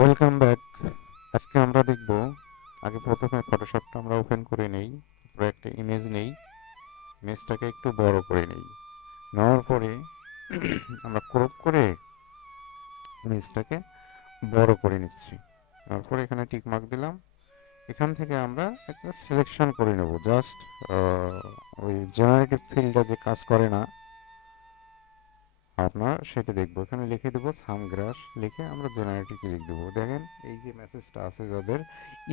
Welcome back. আজকে আমরা দেখব, আগে প্রথমে ফটোশপটা আমরা ওপেন করে নেই। তারপরে একটা ইমেজ নেই, ইমেজটাকে একটু বড় করে নেই। নেওয়ার পরে আমরা ক্রপ করে ইমেজটাকে বড় করে নিচ্ছি। তারপরে এখানে টিক মার্ক দিলাম। এখান থেকে আমরা একটা সিলেকশন করে নেব। জাস্ট ওই জেনারেটিভ ফিল্ডটা যে কাজ করে না আপনার, সেটা দেখবো। এখানে লিখে দেবো সামগ্রাস, লিখে আমরা জেনারেটরকে লিখে দেবো। দেখেন এই যে মেসেজটা আছে যাদের,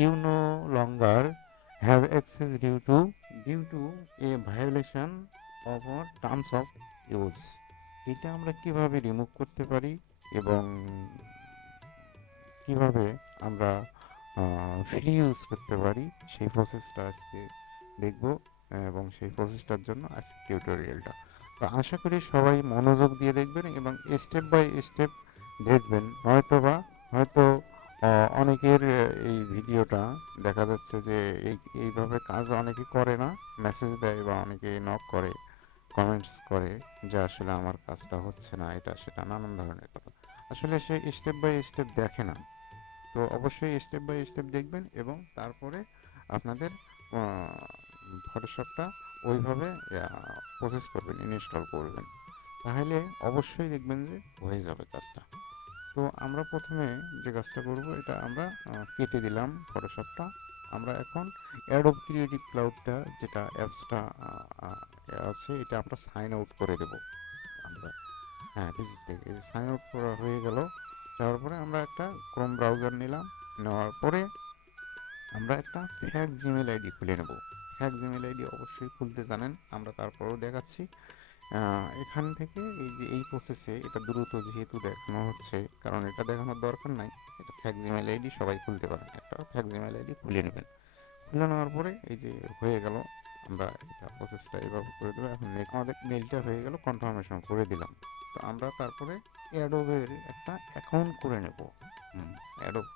you no longer have access due to a violation of terms of use. এটা আমরা কিভাবে রিমুভ করতে পারি এবং কিভাবে আমরা ফ্রি ইউজ করতে পারি, সেই প্রসেসটা আজকে দেখব। এবং সেই প্রসেসটার জন্য আজকে টিউটোরিয়ালটা। তো আশা করি সবাই মনোযোগ দিয়ে দেখবেন এবং স্টেপ বাই স্টেপ দেখবেন। হয়তো অনেকের এই ভিডিওটা দেখা যাচ্ছে যে এইভাবে কাজ অনেকে করে না, মেসেজ দেয় বা অনেকে নক করে, কমেন্টস করে যে আসলে আমার কাজটা হচ্ছে না, এটা সেটা নানান ধরনের কথা। আসলে সে স্টেপ বাই স্টেপ দেখে না। তো অবশ্যই স্টেপ বাই স্টেপ দেখবেন এবং তারপরে আপনাদের ফটোশপটা ওইভাবে প্রসেস করবেন, ইনস্টল করবেন। তাহলে অবশ্যই দেখবেন যে হয়ে যাবে কাজটা। তো আমরা প্রথমে যে কাজটা করব, এটা আমরা কেটে দিলাম ফটোশপটা। আমরা এখন অ্যাডোব ক্রিয়েটিভ ক্লাউডটা, যেটা অ্যাপসটা আছে, এটা আমরা সাইন আউট করে দেব। আমরা হ্যাঁ, ভিজিট থেকে এই যে সাইন আউট করা হয়ে গেল। যাওয়ার পরে আমরা একটা ক্রোম ব্রাউজার নিলাম। নেওয়ার পরে আমরা একটা ফ্যাক জিমেল আইডি খুলে নেব। ফ্যাক জিমেল আইডি অবশ্যই খুলতে জানেন, আমরা তারপরেও দেখাচ্ছি। এখান থেকে এই যে এই প্রসেসে এটা দ্রুত যেহেতু দেখানো হচ্ছে, কারণ এটা দেখানোর দরকার নাই। এটা ফ্যাক জিমেল আইডি সবাই খুলতে পারেন, একটা ফ্যাক জিমেল আইডি খুলে নেবেন। খুলে নেওয়ার পরে এই যে হয়ে গেল, আমরা এটা প্রসেসটা এভাবে করে দেবো। এখন আমাদের মেলটা হয়ে গেল, কনফার্মেশন করে দিলাম। তো আমরা তারপরে অ্যাডোবের একটা অ্যাকাউন্ট করে নেব। অ্যাডোব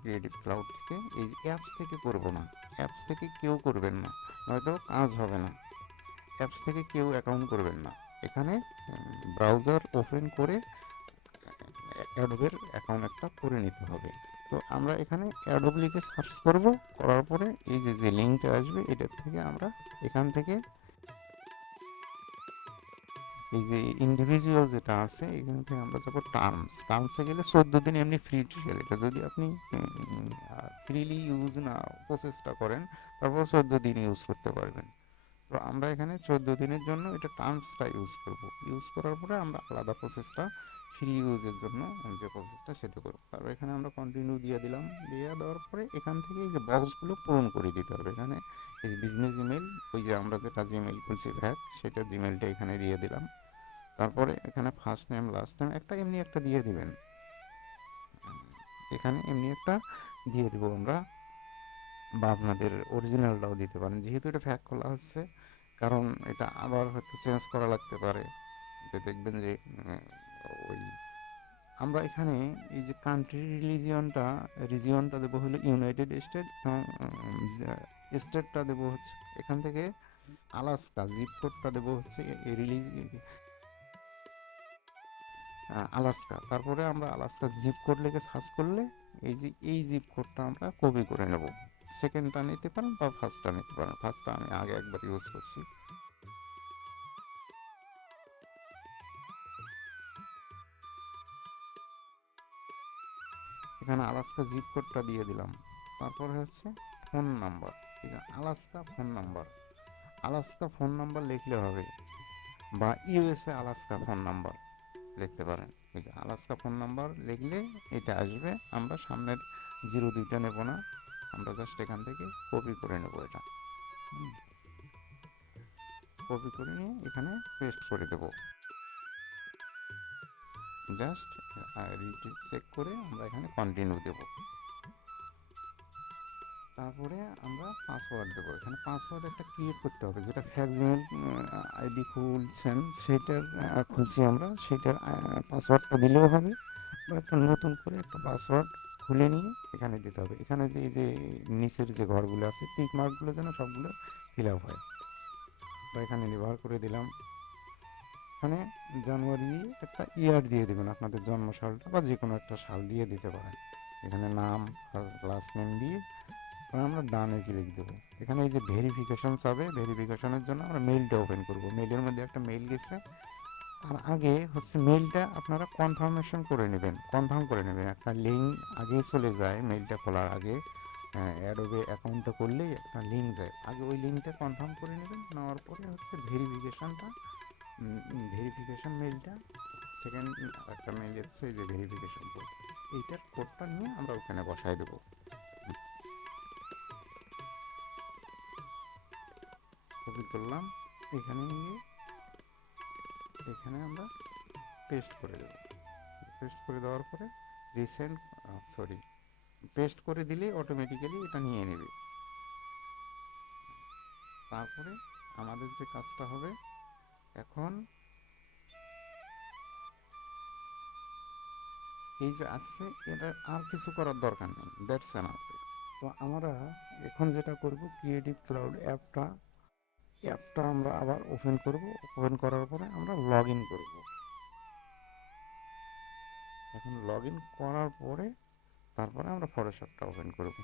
ক্রিয়েটিভ ক্লাউড থেকে, এই অ্যাপস থেকে করব না। অ্যাপস থেকে কেউ করবেন না, নয়তো কাজ হবে না। অ্যাপস থেকে কেউ অ্যাকাউন্ট করবেন না। এখানে ব্রাউজার ওপেন করে অ্যাডোবের অ্যাকাউন্ট একটা করে নিতে হবে। তো আমরা এখানে অ্যাডোব লিখে সার্চ করব। করার পরে এই যে যে লিঙ্কটা আসবে, এটার থেকে আমরা এখান থেকে এই যে ইন্ডিভিজুয়াল যেটা আছে, এখান থেকে আমরা যাবো টার্মসে গেলে 14 দিন এমনি ফ্রি ট্রায়াল। এটা যদি আপনি ফ্রিলি ইউজ না প্রসেসটা করেন, তারপর 14 দিন ইউজ করতে পারবেন। তো আমরা এখানে 14 দিনের জন্য এটা টার্মসটা ইউজ করব। ইউজ করার পরে আমরা আলাদা প্রসেসটা ফ্রি ইউজের জন্য যে প্রসেসটা সেটা করব। তারপর এখানে আমরা কন্টিনিউ দিয়ে দিলাম। দিয়ে দেওয়ার পরে এখান থেকে এই যে বক্সগুলো পূরণ করে দিতে হবে। এখানে এই যে বিজনেস ইমেল, ওই যে আমরা যেটা জিমেল খুলছি ভ্যাক, সেটা জিমেলটা এখানে দিয়ে দিলাম। তারপরে এখানে ফার্স্ট নেম লাস্ট নেম একটা এমনি একটা দিয়ে দিবেন। এখানে এমনি একটা দিয়ে দিব আমরা, বা আপনাদের অরিজিনালটাও দিতে পারেন, যেহেতু এটা ফ্যাক খোলা হচ্ছে। কারণ এটা আবার হয়তো চেঞ্জ করা লাগতে পারে। দেখবেন যে ওই আমরা এখানে এই যে কান্ট্রি রিজিয়নটা দেবো হলো ইউনাইটেড স্টেট, স্টেটটা দেবো হচ্ছে এখান থেকে আলাস্কা, জিপ কোডটা দেবো হচ্ছে আলাস্কা। তারপরে আমরা আলাস্কা জিপ কোড লিখে সার্চ করলে এই যে এই জিপ কোডটা আমরা কপি করে নেব। সেকেন্ডটা নিতে পারেন বা ফার্স্টটা নিতে পারেন। ফার্স্টটা আমি আগে একবার ইউজ করছি। এখানে আলাস্কা জিপ কোডটা দিয়ে দিলাম। তারপরে হচ্ছে ফোন নাম্বার, ঠিক আছে, আলাস্কা ফোন নাম্বার লিখলে হবে, বা ইউএসএ আলাস্কা ফোন নাম্বার লিখতে পারেন। এই যে আলাস্কা ফোন নাম্বার লিখলে এটা আসবে। আমরা সামনের 02টা নেব না, আমরা জাস্ট এখান থেকে কপি করে নেব। এটা কপি করে নিয়ে এখানে পেস্ট করে দেব। জাস্ট চেক করে আমরা এখানে কন্টিনিউ দেব। তারপরে আমরা পাসওয়ার্ড দেবো। এখানে পাসওয়ার্ড একটা ক্রিয়েট করতে হবে, যেটা ফ্যাক্সিমেল আইডি খুলছেন সেটার খুলছি আমরা, সেটার পাসওয়ার্ডটা দিলেও হবে, বা একটা নতুন করে একটা পাসওয়ার্ড খুলে নিয়ে এখানে দিতে হবে। এখানে যে এই যে নিচের যে ঘরগুলো আছে, টিক মার্কগুলো যেন সবগুলো ফিল আপ হয়, বা এখানে ব্যবহার করে দিলাম। এখানে জানুয়ারি একটা ইয়ার দিয়ে দেবেন, আপনাদের জন্ম সালটা বা যে কোনো একটা সাল দিয়ে দিতে পারেন। এখানে নাম ফার্স্ট লাস্ট নেম দিয়ে আমরা ডানে ক্লিক দেবো। এখানে এই যে ভেরিফিকেশন চাবে, ভেরিফিকেশনের জন্য আমরা মেইলটা ওপেন করব। মেইলের মধ্যে একটা মেইল গেছে, আর আগে হচ্ছে মেইলটা আপনারা কনফার্মেশন করে নেবেন, কনফার্ম করে নেবেন। একটা লিঙ্ক আগে চলে যায় মেইলটা খোলার আগে, অ্যাডোবে অ্যাকাউন্টটা করলেই একটা লিঙ্ক যায়, আগে ওই লিঙ্কটা কনফার্ম করে নেবেন। নেওয়ার পরে হচ্ছে ভেরিফিকেশনটা, ভেরিফিকেশন মেইলটা সেকেন্ড একটা মেইল যাচ্ছে, এই যে ভেরিফিকেশন কোড, এইটার কোডটা নিয়ে আমরা ওখানে বসায় দেবো। কপি করলাম, এখানে নিয়ে এখানে আমরা পেস্ট করে দেবো। পেস্ট করে দেওয়ার পরে রিসেন্ট, সরি, পেস্ট করে দিলে অটোমেটিক্যালি এটা নিয়ে নেবে। তারপরে আমাদের যে কাজটা হবে এখন, এই যে আসছে এটা আর কিছু করার দরকার নেই, দ্যাটস এনাফ। তো আমরা এখন যেটা করব, ক্রিয়েটিভ ক্লাউড অ্যাপটা আমরা আবার ওপেন করব। ওপেন করার পরে আমরা লগ ইন করবো। এখন লগ ইন করার পরে তারপরে আমরা ফটোশপটা ওপেন করব।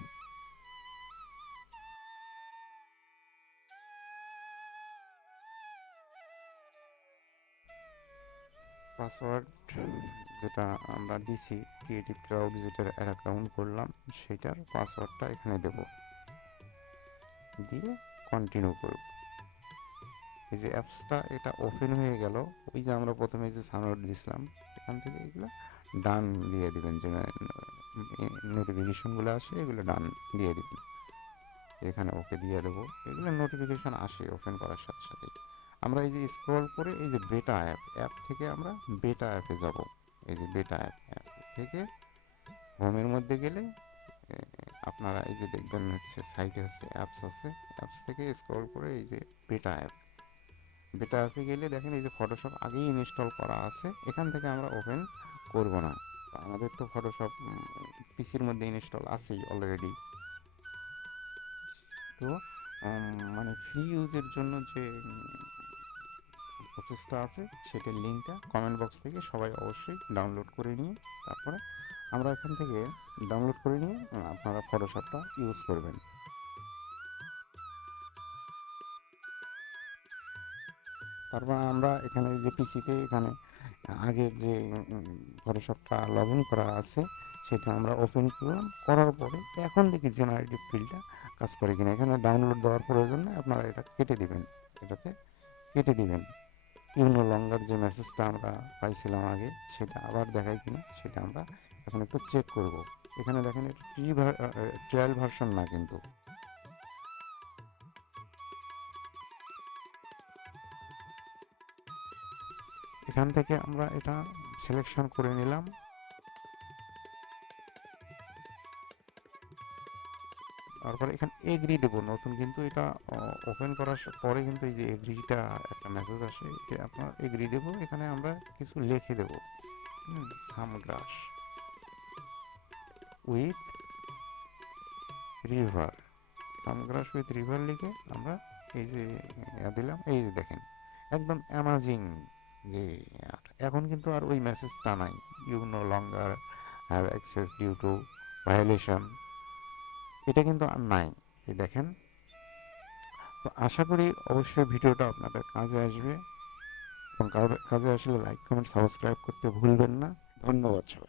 পাসওয়ার্ড যেটা আমরা দিছি, ক্রিয়েটিভ ক্লাউড যেটার অ্যাকাউন্ট করলাম, সেটার পাসওয়ার্ডটা এখানে দেব, দিয়ে কন্টিনিউ করব। এই যে অ্যাপসটা এটা ওপেন হয়ে গেল। ওই যে আমরা প্রথমে যে সাবমিট দিছিলাম, এখান থেকে এগুলো ডান দিয়ে দিবেন, যে নোটিফিকেশনগুলো আসে এগুলো ডান দিয়ে দিবেন। এখানে ওকে দিয়ে দেবো। এগুলো নোটিফিকেশন আসে ওপেন করার সাথে সাথে। আমরা এই যে স্ক্রল করে এই যে বেটা অ্যাপ থেকে আমরা বেটা অ্যাপে যাব। এই যে বেটা অ্যাপ থেকে হোমের মধ্যে গেলে আপনারা এই যে দেখবেন হচ্ছে সাইটে হচ্ছে অ্যাপস আছে, অ্যাপস থেকে স্ক্রল করে এই যে বেটা অ্যাপ, বেটা অ্যাপে গেলে দেখেন এই যে ফটোশপ আগেই ইনস্টল করা আছে, এখান থেকে আমরা ওপেন করব না। আমাদের তো ফটোশপ পিসির মধ্যে ইনস্টল আছেই অলরেডি। তো মানে ফ্রি ইউজের জন্য যে প্রসেসটা আছে সেটার লিঙ্কটা কমেন্ট বক্স থেকে সবাই অবশ্যই ডাউনলোড করে নিয়ে তারপরে আমরা এখান থেকে ডাউনলোড করে নিয়ে আপনারা ফটোশপটা ইউজ করবেন। তারপর আমরা এখানে যে পিসিতে এখানে আগের যে ফটোশপটা লগ ইন করা আছে সেটা আমরা ওপেন করলাম, করার পরে এখন দেখি জেনারেটিভ ফিল্ডটা কাজ করে কিনা। এখানে ডাউনলোড দেওয়ার প্রয়োজন নেই, আপনারা এটা কেটে দিবেন, এটাতে কেটে দিবেন। ইউনো লঙ্গার যে মেসেজটা আমরা পাইছিলাম আগে সেটা আবার দেখায় কিনা সেটা আমরা এখন একটু চেক করব। এখানে দেখেন এটা ট্রায়াল ভার্সন না, কিন্তু এখান থেকে আমরা এটা সিলেকশন করে নিলাম। তারপরে এখানে এগ্রি দেবো নতুন, কিন্তু এটা ওপেন করার পরে কিন্তু এই যে এগ্রিটা একটা মেসেজ আসে, এটা আপনার এগ্রি দেবো। এখানে আমরা কিছু লিখে দেবো, সাম গ্রাস উইথ রিভার, সামগ্রাস উইথ রিভার লিখে আমরা এই যে দিলাম। এই যে দেখেন একদম অ্যামাজিং যে এখন কিন্তু আর ওই মেসেজটা নাই, you no longer have access due to violation, এটা কিন্তু আর নাই। এই দেখেন। তো আশা করি অবশ্যই ভিডিওটা আপনাদের কাজে আসবে, এবং কাজে আসলে লাইক কমেন্ট সাবস্ক্রাইব করতে ভুলবেন না। ধন্যবাদ সবাই।